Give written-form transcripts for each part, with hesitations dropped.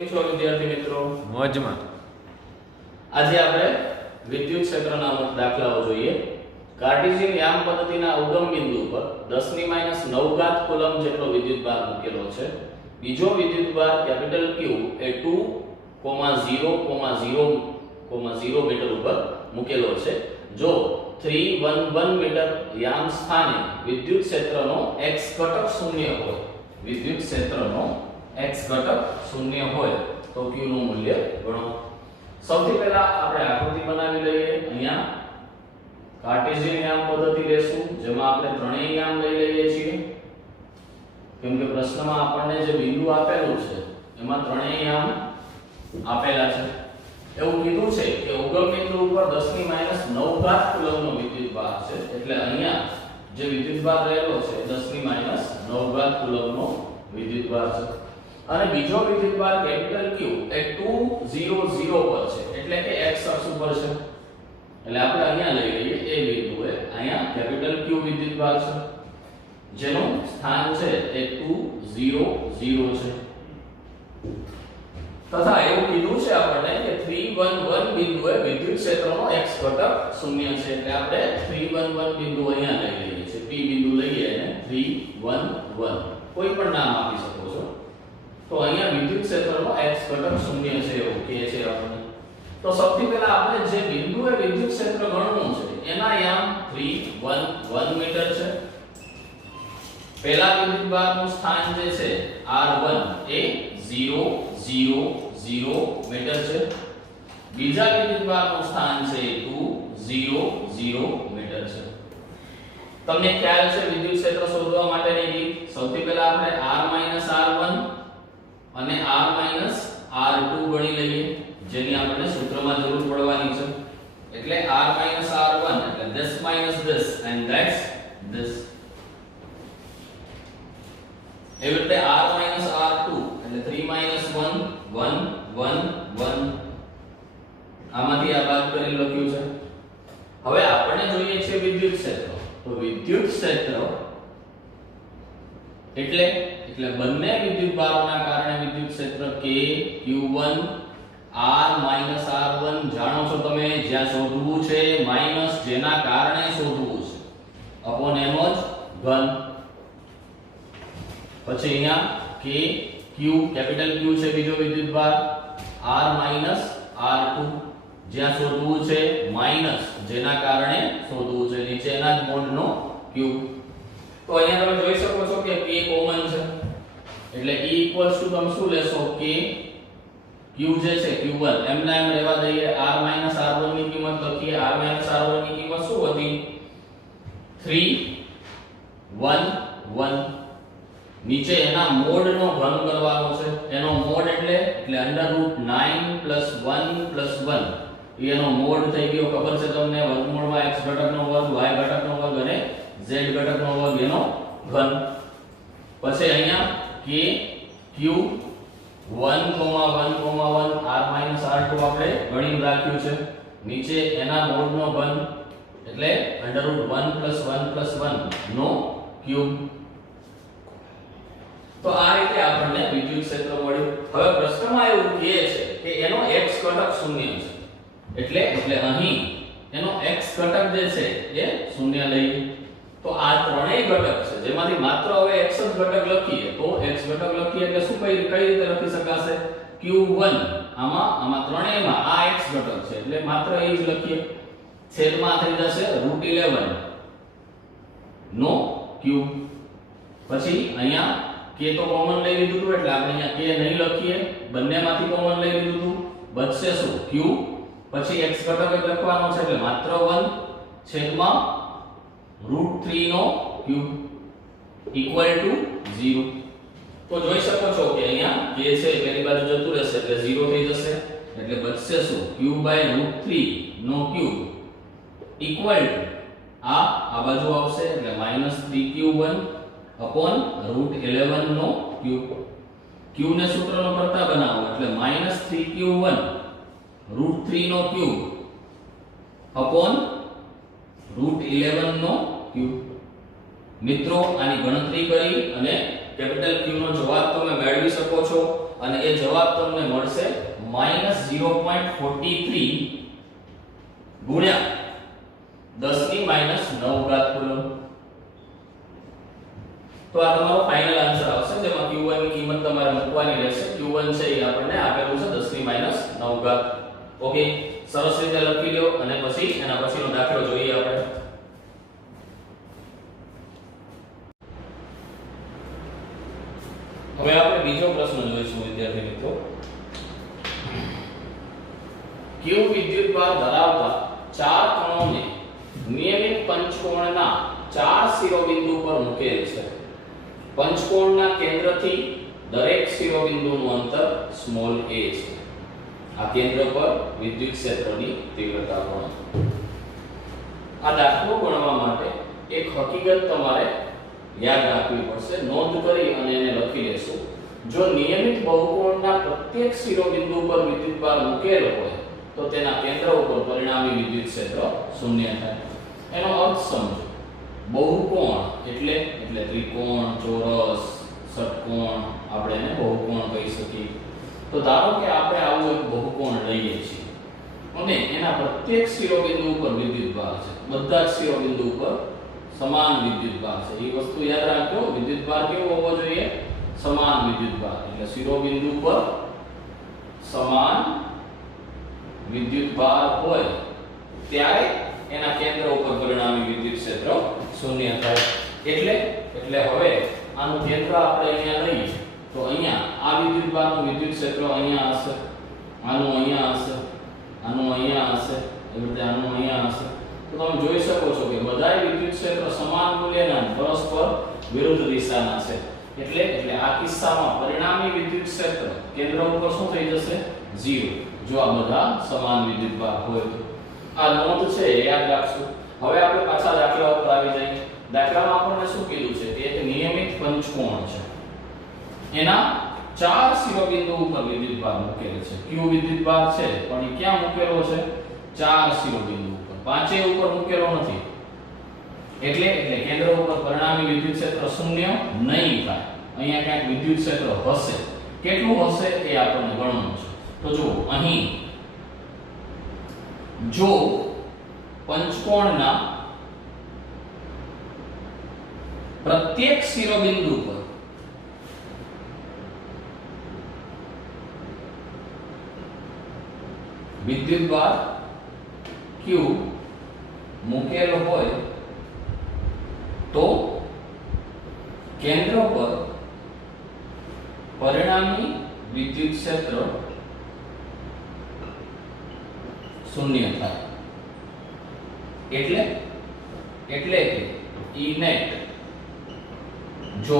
છો વિદ્યાર્થી મિત્રો મોજમાં આજે આપણે વિદ્યુત ક્ષેત્રના અમુક દાખલાઓ જોઈએ. કાર્ટેશિયન યામ પદ્ધતિના ઉગમ બિંદુ પર 10⁻9 કુલમ જેટલો વિદ્યુત ભાર મૂકેલો છે. બીજો વિદ્યુત ભાર કેપિટલ Q એ 2,0,0,0 મીટર ઉપર મૂકેલો છે. જો 311 મીટર યામ સ્થાને વિદ્યુત ક્ષેત્રનો x ઘટક શૂન્ય હોય, વિદ્યુત ક્ષેત્રનો x ઘટક શૂન્ય હોય તો Q નું મૂલ્ય ગણો. સૌથી પહેલા આપણે આકૃતિ બનાવી લઈએ. અહીંયા કાર્ટેશિયન યામ પદ્ધતિ લેશું, જેમાં આપણે ત્રણેય યામ લઈ લઈએ છીએ, કેમ કે પ્રશ્નમાં આપણને જે બિંદુ આપેલું છે એમાં ત્રણેય યામ આપેલા છે. એવું કીધું છે કે ઉગમ બિંદુ ઉપર 10⁻9 કુલમનો વિદ્યુત ભાર છે, એટલે અહીંયા જે વિદ્યુત ભાર રહેલો છે 10⁻9 કુલમનો વિદ્યુત ભાર છે. અને બીજો વિદ્યુત ભાર કેપિટલ Q એ 200 પર છે, એટલે કે x અક્ષ ઉપર છે. એટલે આપણે અહીંયા લઈ લઈએ એ બિંદુએ અહીંયા કેપિટલ Q વિદ્યુત ભાર છે, જેનું સ્થાન છે એ 200 છે. તથા એવું કીધું છે આપણને કે 311 બિંદુએ વિદ્યુત ક્ષેત્રનો x ઘટક શૂન્ય છે, એટલે આપણે 311 બિંદુ અહીંયા લઈ લઈએ છીએ. P બિંદુ લઈએ અને 311 કોઈ પણ નામ આપી શકો છો. તો અહીંયા વિદ્યુત ક્ષેત્રનો x ઘટક શૂન્ય છે એવું કહે છે આપણને. તો સૌથી પહેલા આપણે જે બિંદુએ વિદ્યુત ક્ષેત્ર ગણવું છે એના યામ 311 મીટર છે. પહેલા વિદ્યુત ભારનું સ્થાન જે છે r1 એ 000 મીટર છે. બીજા વિદ્યુત ભારનું સ્થાન છે 200 મીટર છે. તમને ખ્યાલ છે વિદ્યુત ક્ષેત્ર શોધવા માટેની રીત. સૌથી પહેલા આપણે r-r1 અને r-r2 ગણી લઈએ, જેની આપણે સૂત્રમાં જરૂર પડવાની છે. એટલે r-r1 એટલે 10 - 10 and that's this. એવી રીતે r-r2 એટલે 3 - 1 1 1 1. આમાંથી આ બાદ કરી લખ્યું છે. હવે આપણે જોઈએ છે વિદ્યુત ક્ષેત્ર. તો વિદ્યુત ક્ષેત્ર એટલે બંને વિદ્યુત ભારોના કારણે વિદ્યુત ક્ષેત્ર K Q1 r-r1 જાણો છો તમે, જ્યાં શોધવું છે માઈનસ જેના કારણે શોધવું છે અપોન m જ ઘન. પછી અહીંયા K Q કેપિટલ Q છે બીજો વિદ્યુત ભાર, r-r2 જ્યાં શોધવું છે માઈનસ જેના કારણે શોધવું છે, નીચેના જ મોડનો ક્યુબ. તો અહીંયા તમે જોઈ શકો છો કે K કોમન છે, એટલે E તમે શું લેશો K Q જે છે Q1 એમના એમ રહેવા દઈએ. r-r1 ની કિંમત લખીએ. r-r1 ની કિંમત શું હતી 311. નીચે એના મોડનો ઘન કરવાનો છે. એનો મોડ એટલે √9 + 1 + 1 એનો મોડ થઈ ગયો. ખબર છે તમને, વર્ગમૂળમાં x ઘટકનો વર્ગ, y ઘટકનો વર્ગ અને z ઘટકનો વર્ગ એનો ઘન. પછી અહીંયા K Q 1,1,1 r-r2 આપણે ગણી રાખ્યું છે. નીચે એના મોડનો ઘન એટલે √1 + 1 + 1 નો ક્યુબ. તો આ રીતે આપણને વિદ્યુત ક્ષેત્ર મળ્યું. હવે પ્રશ્નમાં એવું કહે છે કે એનો x ઘટક શૂન્ય છે, એટલે અહીં એનો x ઘટક જે છે એ શૂન્ય લઈએ. તો આ ત્રણેય ઘટક છે, જેમાંથી માત્ર હવે x જ ઘટક લખીએ તો x ઘટક લખીએ એટલે શું કઈ રીતે લખી શકાશે Q1 આમાં ત્રણેયમાં આ x ઘટક છે, એટલે માત્ર એ જ લખીએ. છેદમાં થઈ જશે √11 નો ક્યુબ. પછી અહીંયા k તો કોમન લઈ લીધું હતું, એટલે આપણે અહીંયા k નહીં લખીએ, બંનેમાંથી કોમન લઈ લીધું હતું. બચશે શું q. પછી x ઘટક જ લખવાનો છે, એટલે માત્ર 1 છેદમાં √3 નો ક્યુબ ઇક્વલ ટુ 0. તો જોઈ શકો છો કે અહીંયા k છે પેલી બાજુ જતું રહેશે એટલે 0 થઈ જશે, એટલે બચશે શું q/√3 no cube equal to આ બાજુ આવશે એટલે -3q1 અપોન √11 નો ક્યુબ. q ને સૂત્રનો કરતા બનાવો એટલે -3q1 √3 નો ક્યુબ અપોન √11 નો ક્યુબ. મિત્રો આની ગણતરી કરી અને કેપિટલ Q નો જવાબ તમે મેળવી શકો છો. અને એ જવાબ તમને મળશે -0.43 ગુણ્યા 10 ની -9 ઘાત કુલમ. તો આ તમારો ફાઇનલ આન્સર આવશે, જેમાં q1 ની કિંમત તમારે મૂકવાની રહેશે. q1 છે એ આપણને આપેલું છે 10 ની -9 ઘાત. ઓકે, સરસ રીતે લખી લો અને પછી એના પછીનો દાખલો જોઈએ આપણે. હવે આપણે બીજો પ્રશ્ન જોઈશું વિદ્યાર્થી મિત્રો. q વિદ્યુતભાર ધરાવતા ચાર કણોને નિયમિત પંચકોણના ચાર શિરોબિંદુ પર મૂકેલ છે. પંચકોણના કેન્દ્રથી દરેક શિરોબિંદુનું અંતર a છે. આ કેન્દ્ર પર વિદ્યુત ક્ષેત્રની તીવ્રતા ગણો. આ દાખલો ગણવા માટે એક હકીકત તમારે યાદ રાખવી પડશે. નોંધ કરી અને એને લખી લેશું. જો નિયમિત બહુકોણના પ્રત્યેક શિરોબિંદુ પર વિદ્યુતભાર મૂકેલ હોય તો તેના કેન્દ્ર ઉપર પરિણામી વિદ્યુત ક્ષેત્ર શૂન્ય થાય. એનો અર્થ સમજો. બહુકોણ એટલે ત્રિકોણ, ચોરસ, ષટકોણ, આપણે એને બહુકોણ કહી શકીએ. તો ધારો કે આપણે આવું એક બહુકોણ લઈએ છીએ અને એના પ્રત્યેક શિરોબિંદુ ઉપર વિદ્યુતભાર છે. બધા જ શિરોબિંદુ ઉપર સમાન વિદ્યુતભાર છે. એ વસ્તુ યાદ રાખજો. વિદ્યુતભાર કેવો હોવો જોઈએ? સમાન વિદ્યુતભાર. એટલે શિરોબિંદુ પર સમાન વિદ્યુતભાર હોય ત્યારે એના કેન્દ્ર ઉપર પરિણામી વિદ્યુત ક્ષેત્ર શૂન્ય થાય. એટલે હવે આનું કેન્દ્ર આપણે અહીંયા લઈએ તો અહીંયા આ વિદ્યુતભારનું વિદ્યુત ક્ષેત્ર અહીંયા હશે, આનું અહીંયા હશે, આનું અહીંયા હશે, એવી રીતે આનું અહીંયા હશે. તો તમે જોઈ શકો છો કે બધાય વિદ્યુત ક્ષેત્ર સમાન મૂલ્યના પરસ્પર વિરુદ્ધ દિશાના છે. એટલે આ કિસ્સામાં પરિણામી વિદ્યુત ક્ષેત્ર કેન્દ્ર ઉપર શું થઈ જશે? 0. જો આ બધા સમાન વિદ્યુતભાર હોય તો. આ નોંધ છે એ યાદ રાખશું. હવે આપણે પાછા દાખલા ઉપર આવી જઈએ. દાખલામાં આપણને શું કીધું છે કે એક નિયમિત પંચકોણ છે. એના ચાર શિરોબિંદુ ઉપર વિદ્યુતભાર મૂકેલ છે. q વિદ્યુતભાર છે પણ એ ક્યાં મૂકેલો છે? ચાર શિરોબિંદુ ઉપર. પાંચેય ઉપર મૂકેલો નથી. એટલે કેન્દ્ર ઉપર પરિણામી વિદ્યુત ક્ષેત્ર શૂન્ય નહીં થાય. અહીંયા ક્યાંક વિદ્યુત ક્ષેત્ર હશે. કેટલું હશે એ આપણને ગણવાનું છે. તો જો અહીં જો પંચકોણના પ્રત્યેક શિરોબિંદુ પર વિદ્યુતભાર q મૂકેલો હોય તો કેન્દ્ર પર પરિણામી વિદ્યુત ક્ષેત્ર શૂન્ય થાય. એટલે કે E net જો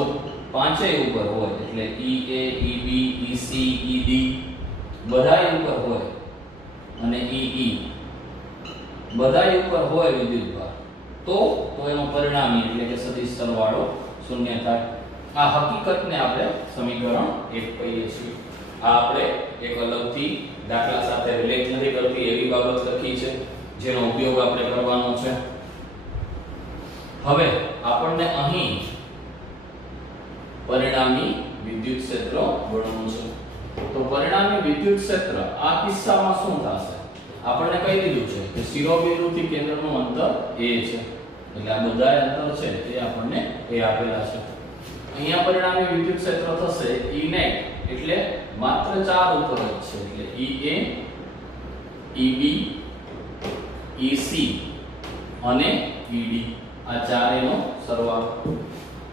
પાંચેય ઉપર હોય એટલે EA, EB, EC, ED બધાય ઉપર હોય અને EE બધાય ઉપર હોય વિદ્યુતભાર તો એનો પરિણામી એટલે કે સદિશ સરવાળો શૂન્ય થાય. આ હકીકતને આપણે સમીકરણ 1 કહીએ છીએ. આ આપણે એક અલગથી દાખલા સાથે રિલેટ નથી કરતી એવી બાબત લખી છે જેનો ઉપયોગ આપણે કરવાનો છે. હવે આપણને અહીં પરિણામી વિદ્યુત ક્ષેત્ર ગણવું છે. તો પરિણામી વિદ્યુત ક્ષેત્ર આ કિસ્સામાં શું થશે? આપણને કહી દીધું છે કે શિરોબિંદુથી કેન્દ્રનું અંતર a છે. એટલે આ બધા અંતર છે એ આપણને a આપેલા છે. અહીંયા પરિણામી વિદ્યુત ક્ષેત્ર થશે E net એટલે માત્ર ચાર ઉપર જ છે. એટલે EA, EB, EC અને ED આ ચારેયનો સરવાળો.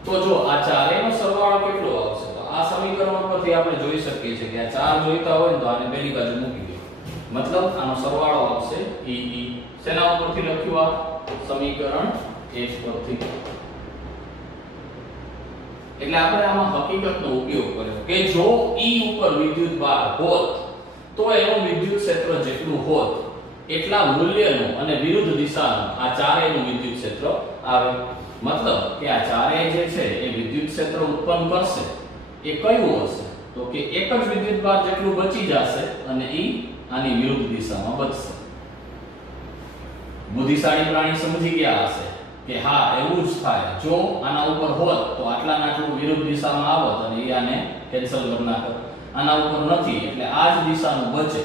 તો જો આ ચારેયનો સરવાળો કેટલો આવશે? તો આ સમીકરણ પરથી આપણે જોઈ શકીએ છીએ કે આ ચાર જોઈતા હોય તો આને પેલી બાજુ મૂકી દો. મતલબ આનો સરવાળો આવશે EE. શેના ઉપરથી લખ્યું? આ સમીકરણ 1 પરથી. એટલે આપણે આમાં હકીકતનો ઉપયોગ કર્યો કે જો E ઉપર વિદ્યુતભાર હોત તો એનું વિદ્યુત ક્ષેત્ર જેટલું હોત એટલા મૂલ્યનું અને વિરુદ્ધ દિશાનું આ ચારેયનું વિદ્યુત ક્ષેત્ર આવે. મતલબ કે આ ચારેય જે છે એ વિદ્યુત ક્ષેત્ર ઉત્પન્ન કરશે એ કયું હશે? તો કે એક જ વિદ્યુતભાર જેટલું બચી જશે અને આની વિરુદ્ધ દિશામાં બચશે. બુદ્ધિશાળી પ્રાણી સમજી ગયા હશે કે હા એવું જ થાય. જો આના ઉપર હોત તો આટલા આટલું વિરુદ્ધ દિશામાં આવત અને આને કેન્સલ કરી નાખત. આના ઉપર નથી એટલે આ જ દિશાનું બચે,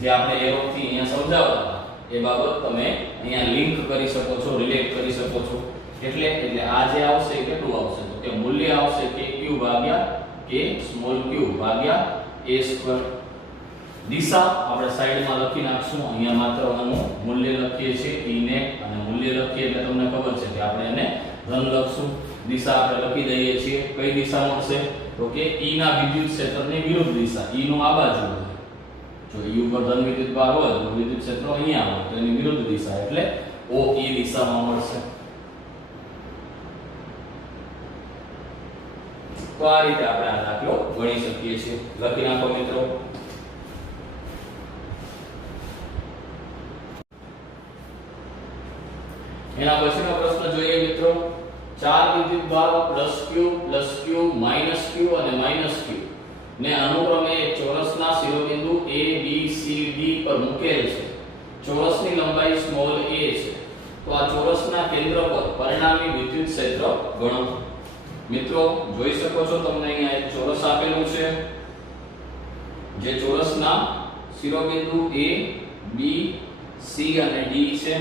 જે આપણે એરોથી અહીંયા સમજાવતા હતા એ બાબત તમે અહીંયા લિંક કરી શકો છો, રિલેટ કરી શકો છો. એટલે આ જે આવશે એ કેટલું આવશે તો કે મૂલ્ય આવશે kq ભાગ્યા k સ્મોલ q ભાગ્યા a સ્ક્વેર. દિશા આપણે સાઈડમાં લખી નાખશું. અહીંયા માત્ર આનું મૂલ્ય લખીએ છીએ e ને, અને મૂલ્ય લખીએ એટલે તમને ખબર છે કે આપણે એને ધન લખશું. દિશા આપણે લખી દઈએ છીએ. કઈ દિશા મળશે તો કે e ના વિદ્યુત ક્ષેત્રની વિરુદ્ધ દિશા. e નું આ બાજુ હોય, જો e ઉપર ધન વિદ્યુત ભાર હોય તો વિદ્યુત ક્ષેત્ર અહીંયા હોય તો એની વિરુદ્ધ દિશા એટલે OE દિશામાં મળશે. તો આ રીતે આપણે આ દાખલો ગણી શકીએ છીએ. લખી નાખો મિત્રો. એના પછીનો પ્રશ્ન જોઈએ મિત્રો. ચાર વિદ્યુત ભારો +q +q -q અને -q ને અનુક્રમે એક ચોરસના શિરોબિંદુ a b c d પર મૂકેલ છે. ચોરસની લંબાઈ સ્મોલ a છે. તો આ ચોરસના કેન્દ્ર પર પરિણામી વિદ્યુત ક્ષેત્ર ગણો. મિત્રો જોઈ શકો છો તમને અહીંયા એક ચોરસ આપેલું છે, જે ચોરસના શિરોબિંદુ a b c અને d છે.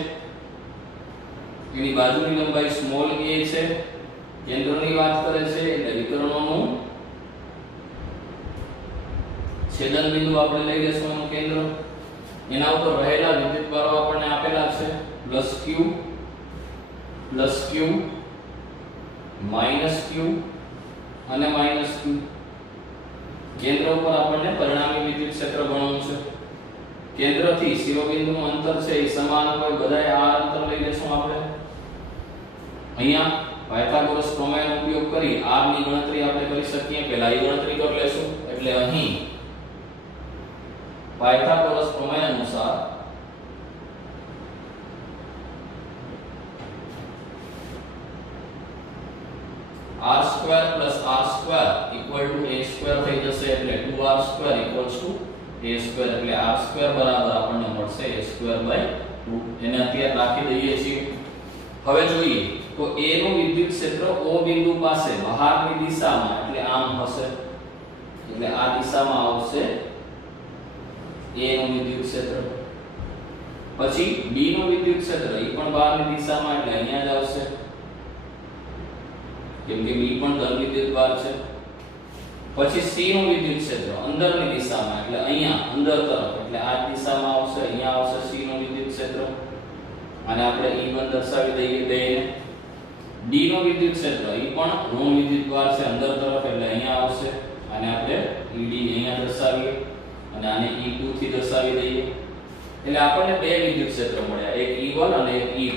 એની બાજુની લંબાઈ સ્મોલ a છે. કેન્દ્રની વાત કરે છે એટલે વિકર્ણોનું છેદન બિંદુ આપણે લઈ લેશું એનું કેન્દ્ર. એના ઉપર રહેલા વિદ્યુતભારો આપણને આપેલા છે +q +q -q અને -q. કેન્દ્ર ઉપર આપણને પરિણામી વિદ્યુત ક્ષેત્ર ગણવું છે. કેન્દ્રથી શિરોબિંદુનું અંતર છે એ સમાન હોય, બધાએ આ અંતર લઈ લેશું આપણે. અહીંયા પાયથાગોરસ પ્રમેયનો ઉપયોગ કરી r ની ગણતરી આપણે કરી શકીએ. પહેલા એ ગણતરી કરી લેશું. એટલે અહીં પાયથાગોરસ પ્રમેય અનુસાર r² + r² = a² થઈ જશે. એટલે 2r² = a² એટલે r² બરાબર આપણને મળશે a²/2. એને અત્યારે રાખી દઈએ છીએ. હવે જોઈએ તો a નું વિદ્યુત ક્ષેત્ર O બિંદુ પાસે બહારની દિશામાં એટલે આમ હશે. એટલે આ દિશામાં આવશે a નું વિદ્યુત ક્ષેત્ર. પછી b નું વિદ્યુત ક્ષેત્ર એ પણ બહારની દિશામાં એટલે અહીંયા જ આવશે, કેમ કે b પણ ધન વિદ્યુત ભાર છે. પછી c નું વિદ્યુત ક્ષેત્ર અંદરની દિશામાં એટલે અહીંયા અંદર તરફ એટલે આ દિશામાં આવશે, અહીંયા આવશે c નું વિદ્યુત ક્ષેત્ર. અને આપણે E1 દર્શાવી દઈએ. d નું વિદ્યુત ક્ષેત્ર એ પણ ઋણ વિદ્યુત ભાર છે અંદર તરફ એટલે અહીંયા આવશે, અને આપણે ED અહીંયા દર્શાવીએ અને આને E2 થી દર્શાવી દઈએ. એટલે આપણને બે વિદ્યુત ક્ષેત્ર મળ્યા, એક E1 અને એક E2.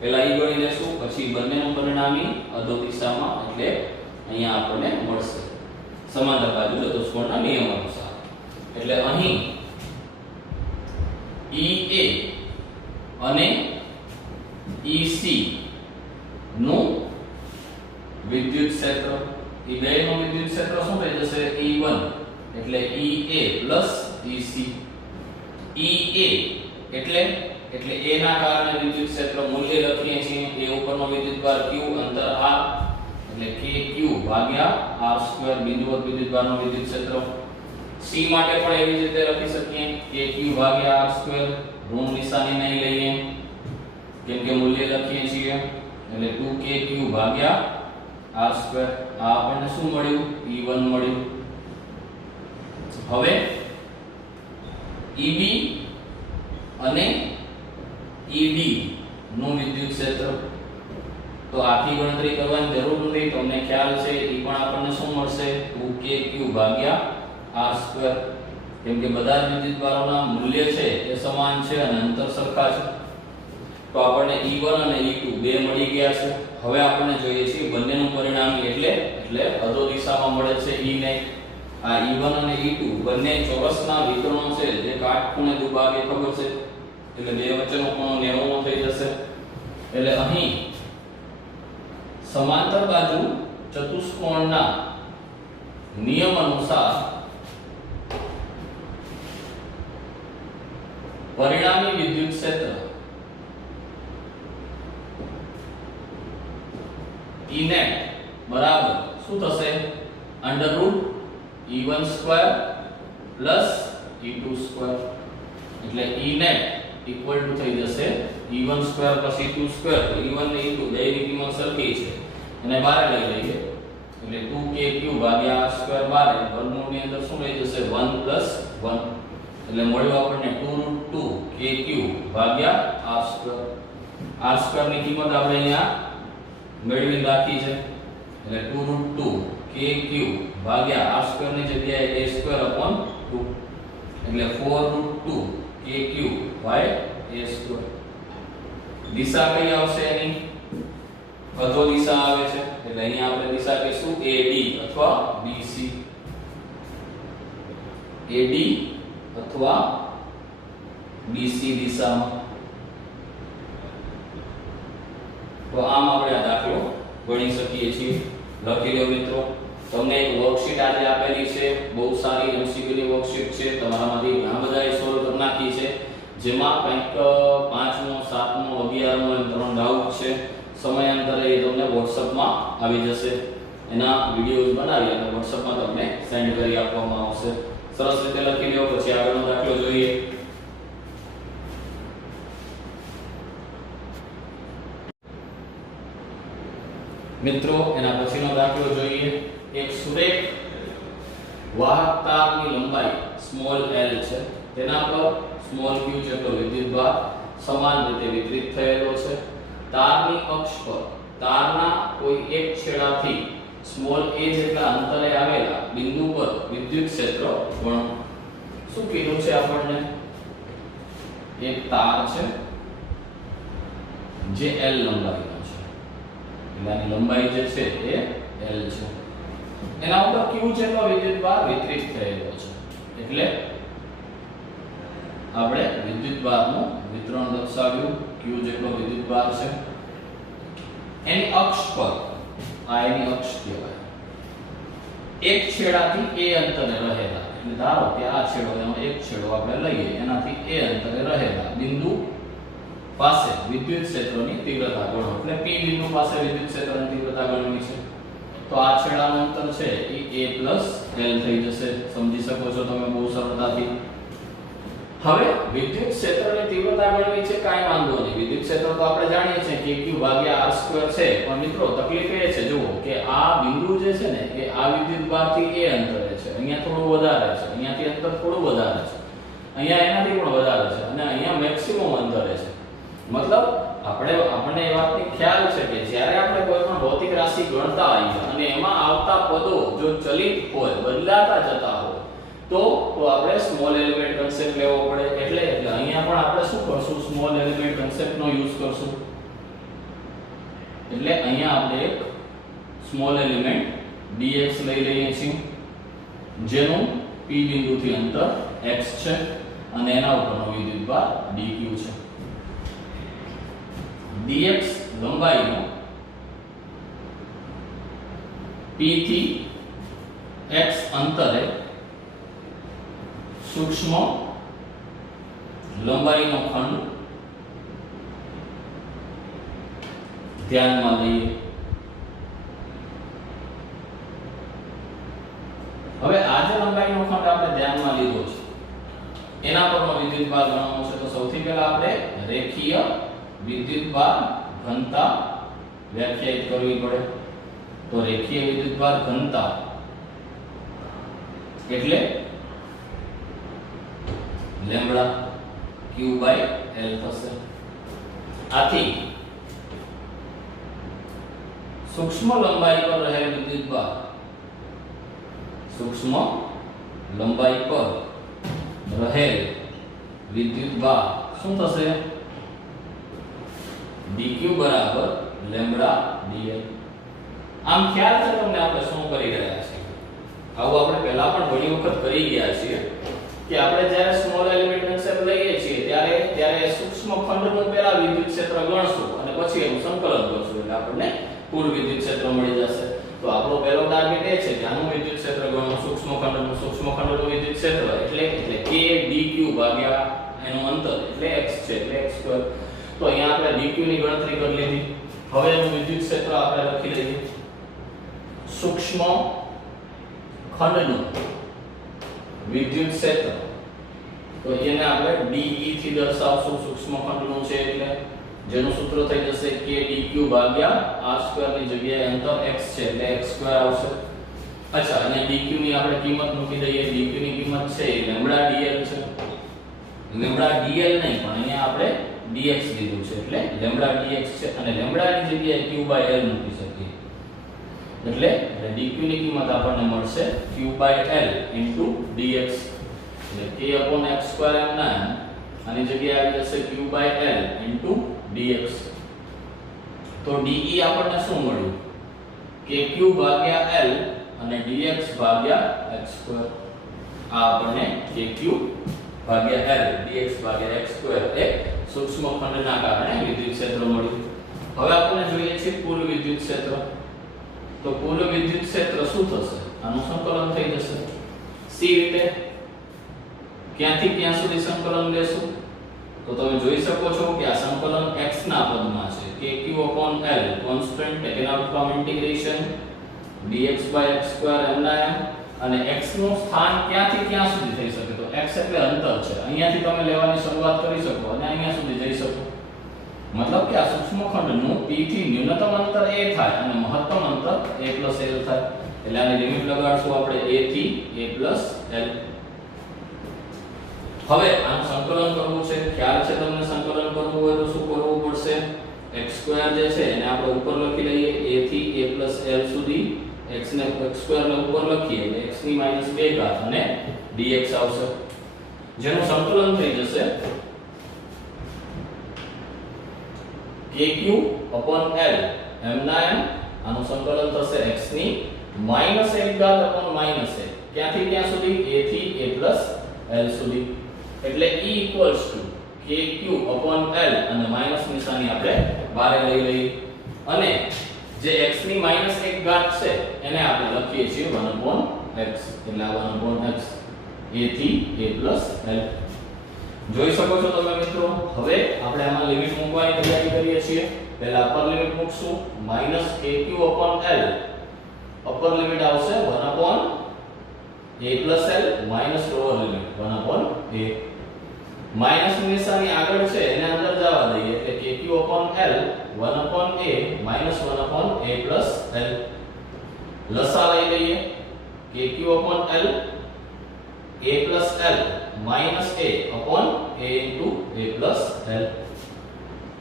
પહેલા E ગણી લેશું, પછી બંનેનું પરિણામી અધો દિશામાં એટલે અહીંયા આપણને મળશે સમાંતર બાજુ ચતુષ્કોણના નિયમ અનુસાર. એટલે અહીં EA અને EC નું વિદ્યુત ક્ષેત્ર, એ બેનું વિદ્યુત ક્ષેત્ર શું થઈ જશે E1 એટલે EA + EC. EA એટલે A ના કારણે વિદ્યુત ક્ષેત્ર મૂલ્ય લખીએ છીએ. A ઉપરનો વિદ્યુતભાર q અંતર r એટલે kq ભાગ્યા r² બિંદુવત વિદ્યુતભારનો વિદ્યુત ક્ષેત્ર. C માટે પણ એવી જ રીતે લખી શકીએ kq ભાગ્યા r² ઋણ દિશાની નહીં લઈએ કેમ કે મૂલ્ય લખીએ છીએ એટલે 2kq ભાગ્યા r². આ આપણને શું મળ્યું E1 મળ્યું. હવે EB અને ED નું વિદ્યુત ક્ષેત્ર તો આખી ગણતરી કરવાની જરૂર નથી, તમને ખ્યાલ છે. એ પણ આપણને શું મળશે 2kq ભાગ્યા r². કેમ કે બધા જ વિદ્યુતભારોના મૂલ્ય છે એ સમાન છે અને અંતર સરખા છે. તો આપણને E1 અને E2 બે મળી ગયા છે. હવે આપણને જોઈએ છે બંનેનું પરિણામી એટલે અધો દિશામાં મળે છે E ને. આ E1 અને E2 બંને ચોરસના વિકર્ણો છે જે કાટખૂણે દુભાગે ખબર છે, એટલે બે વચ્ચેનો ખૂણો 90 થઈ જશે. એટલે અહીં સમાંતર બાજુ ચતુષ્કોણના નિયમ અનુસાર પરિણામી વિદ્યુત ક્ષેત્ર E net બરાબર શું થશે √E1 E1 square plus E2 square એટલે E net ઇક્વલ ટુ થઈ જશે E1 square plus E2 square. તો E1 ને E2 બેની કિંમત સરખી છે એને બહાર લઈ લઈએ એટલે 2kq ભાગ્યા r સ્ક્વેર બહાર વર્ગમૂળની અંદર શું રહી જશે 1 પ્લસ 1 એટલે મળ્યું આપણને 2√2kq ભાગ્યા r સ્ક્વેર. r સ્ક્વેર ની કિંમત આપણે અહીંયા મેળવી રાખી છે એટલે 2√2kq ભાગ્યા r સ્ક્વેર ની જગ્યાએ a સ્ક્વેર અપોન 2 એટલે 4√2kq બાય a સ્ક્વેર. દિશા કઈ આવશે એની અધો દિશા આવે છે એટલે અહીંયા આપણે દિશા કહીશું AD અથવા BC. AD અથવા BC દિશામાં. તો આમ આપણે આ દાખલો ગણી શકીએ છીએ. લખી લો મિત્રો. તમને એક વર્કશીટ આજે આપેલી છે, બહુ સારી MCQ ની વર્કશીટ છે, તમારામાંથી ઘણા બધાએ સોલ્વ કરી નાખી છે, જેમાં કંઈક 5મો 7મો 11મો એમ 3 ડાઉટ છે. સમયાંતરે એ તમને WhatsApp માં આવી જશે. એના વિડિયોઝ બનાવી અને WhatsApp માં તમને સેન્ડ કરી આપવામાં આવશે. સરસ રીતે લખી લો. પછી આગળનો દાખલો જોઈએ. મિત્રો એના પછીનો દાખલો જોઈએ. એક સુરેખ વાહક તારની લંબાઈ સ્મોલ l છે, તેના પર સ્મોલ q જેટલો વિદ્યુતભાર સમાન રીતે વિતરિત થયેલો છે. તારની અક્ષ પર તારના કોઈ એક છેડાથી સ્મોલ a જેટલા અંતરે આવેલા બિંદુ પર વિદ્યુત ક્ષેત્ર ગણો. શું કીધું છે આપણને? એક તાર છે જે l લંબાઈનો છે, એની લંબાઈ જે છે એ l છે. એના ઉપર q જેટલો વિદ્યુતભાર વિતરિત થયેલો છે એટલે આપણે વિદ્યુતભારનું વિતરણ દર્શાવ્યું. q જેટલો વિદ્યુતભાર છે. એની અક્ષ પર, આ એની અક્ષ કહેવાય, એક છેડાથી a અંતરે રહેલા, એટલે ધારો કે આ છેડો, એનો એક છેડો આપણે લઈએ, એનાથી a અંતરે રહેલા બિંદુ પાસે વિદ્યુત ક્ષેત્રની તીવ્રતા ગણો. એટલે p બિંદુ પાસે વિદ્યુત ક્ષેત્રની તીવ્રતા ગણવી છે. તો આ છેડાનું અંતર છે એ a l થઈ જશે. સમજી શકો છો તમે બહુ સરળતાથી. હવે વિદ્યુત ક્ષેત્રની તીવ્રતા ગણવી છે, કાઈ વાંધો નહીં. વિદ્યુત ક્ષેત્ર તો આપણે જાણીએ છીએ કે q ભાગ્યા r સ્ક્વેર છે. પણ મિત્રો તકલીફ એ છે, જુઓ કે આ બિંદુ જે છે ને એ આ વિદ્યુતભારથી a અંતરે છે. અહીંયા થોડું વધારે છે, અહીંયાથી અંતર થોડું વધારે છે, અહીંયા એનાથી પણ વધારે છે, અને અહીંયા મેક્સિમમ અંતરે છે. મતલબ આપણને એ વાતની ખ્યાલ છે કે જ્યારે આપણે કોઈ પણ ભૌતિક રાશિ ગણતા હોઈએ અને એમાં આવતા પદો જો ચલિત હોય, બદલાતા જતા હોય, તો આપણે સ્મોલ એલિમેન્ટ કન્સેપ્ટ લેવો પડે. એટલે અહીંયા પણ આપણે શું કરશું? સ્મોલ એલિમેન્ટ કન્સેપ્ટનો યુઝ કરશું. એટલે અહીંયા આપણે એક સ્મોલ એલિમેન્ટ dx લઈ લઈએ છીએ, જેનું p બિંદુથી અંતર x છે અને એના ઉપરનો વિદ્યુતભાર dq છે. dx લંબાઈનો p થી x અંતરે સૂક્ષ્મ લંબાઈનો ખંડ ધ્યાનમાં લઈએ. હવે આ જે લંબાઈનો ખંડ આપણે ધ્યાનમાં લીધો છે એના પરનો વિદ્યુતભાર ગણવાનો છે. તો સૌથી પહેલા આપણે રેખીય વિદ્યુતભાર ઘનતા વ્યાખ્યાયિત કરવી પડે. તો રેખીય વિદ્યુતભાર ઘનતા એટલે લેમ્બડા q બાય l થશે. આથી સૂક્ષ્મ લંબાઈ પર રહેલ વિદ્યુતભાર, સૂક્ષ્મ લંબાઈ પર રહેલ વિદ્યુતભાર શું થશે? dq બરાબર લેમ્બડા dl. આમ ખ્યાલ છે તમને આપણે શું કરી રહ્યા છીએ? આવું આપણે પહેલા પણ ઘણી વખત કરી ગયા છીએ કે આપણે જ્યારે સ્મોલ એલિમેન્ટ કન્સેપ્ટ લઈએ છીએ ત્યારે સૂક્ષ્મ ખંડનું પહેલા વિદ્યુત ક્ષેત્ર ગણશું અને પછી એનું સંકલન કરશું એટલે આપણને કુલ વિદ્યુત ક્ષેત્ર મળી જશે. તો આપણો પહેલો ટાર્ગેટ એ છે કે આનું વિદ્યુત ક્ષેત્ર ગણો, સૂક્ષ્મ ખંડનું વિદ્યુત ક્ષેત્ર એટલે k dq ભાગ્યા એનું અંતર એટલે x છે એટલે x સ્ક્વેર. તો અહીંયા આપણે dq ની ગણતરી કરી લીધી. હવે એનું વિદ્યુત ક્ષેત્ર આપણે લખી લઈએ. સૂક્ષ્મ ખંડનું વિદ્યુત ક્ષેત્ર, તો એને આપણે dE થી દર્શાવશું, સૂક્ષ્મખંડનું છે એટલે, જેનું સૂત્ર થઈ જશે k dq ભાગ્યા r² ની જગ્યાએ અંતર x છે એટલે x² આવશે. અચ્છા, અને dq ની આપણે કિંમત મૂકી દઈએ. dq ની કિંમત છે લેમ્બડા dl છે. લેમ્બડા dl નહીં પણ અહીંયા આપણે dx લીધું છે એટલે લેમ્બડા dx છે, અને લેમ્બડા ની જગ્યાએ q/l મૂકી શકીએ એટલે dq ની કિંમત આપણને મળશે q/l dx એટલે k/x² m9 આની જગ્યાએ આવી જશે q/l dx. તો dE આપણને શું મળ્યું? kq ભાગ્યા l અને dx ભાગ્યા x². આ આપણને kq ભાગ્યા l dx ભાગ્યા x² એ સૂક્ષ્મખંડના કારણે વિદ્યુત ક્ષેત્ર મળ્યું. હવે આપણે જોઈએ છે કુલ વિદ્યુત ક્ષેત્ર. તો કુલ વિદ્યુત ક્ષેત્ર શું થશે? આનું સંકલન થઈ જશે. સી રીતે ક્યાંથી ક્યાં સુધી સંકલન લેશું? તો તમે જોઈ શકો છો કે આ સંકલન x ના પદમાં છે. kq/l constant taken out from integration dx/x² m/m, અને x નું સ્થાન ક્યાંથી ક્યાં સુધી થઈ શકે? તો x એટલે અંતર છે. અહીંયાથી તમે લેવાની શરૂઆત કરી શકો અને અહીંયા સુધી જઈ શકો. મતલબ કે આ સૂક્ષ્મખંડનું p થી ન્યૂનતમ અંતર a થાય અને મહત્તમ અંતર a+l થાય. એટલે આની લિમિટ લગાડશું આપણે a થી a+l. હવે આનું સંકલન કરવું છે. ખ્યાલ છે તમને સંકલન કરવું હોય તો શું કરવું પડશે? x² જે છે એને આપણે ઉપર લખી લઈએ a થી a+l સુધી. x ને x² ને ઉપર લખીએ એટલે x ની -2 ઘાત અને dx આવશે, જેનું સંકલન થઈ જશે kq/l m/m. આનું સંકલન થશે x ની -1 ઘાત -1. ક્યાંથી ક્યાં સુધી? a થી a+l સુધી. એટલે E kq/l અને માઈનસ નિશાની આપણે બહાર લઈ લઈએ, અને જે x ની -1 ઘાત છે એને આપણે લખીએ છીએ 1/x. એટલે આ 1/x a થી a+l. જોઈ શકો છો તમે મિત્રો. હવે આપણે આમાં લિમિટ મૂકવાની તૈયારી કરીએ છીએ. પહેલા અપર લિમિટ મૂકશું -kq/l. અપર લિમિટ આવશે 1/a+l minus lower limit 1/a. Minus નિશાની આગળ છે એને અંદર જવા દઈએ એટલે kq/l 1/a માઈનસ 1/a+l. લસા લઈ લઈએ. kq/l a+l minus a/a+l.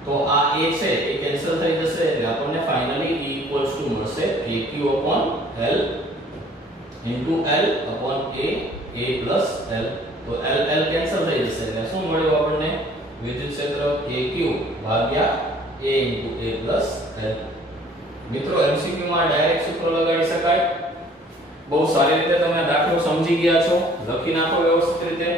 તો આ a છે એ કેન્સલ થઈ જશે એટલે આપણને ફાઇનલી E મળશે kq/l l/a+l. તો l કેન્સલ થઈ જશે એટલે શું મળ્યું આપણને? વિદ્યુત ક્ષેત્ર kq ભાગ્યા a+l. મિત્રો MCQ માં ડાયરેક્ટ સૂત્ર લગાડી શકાય. બહુ સારી રીતે તમે દાખલો સમજી ગયા છો. લખી નાખો વ્યવસ્થિત રીતે.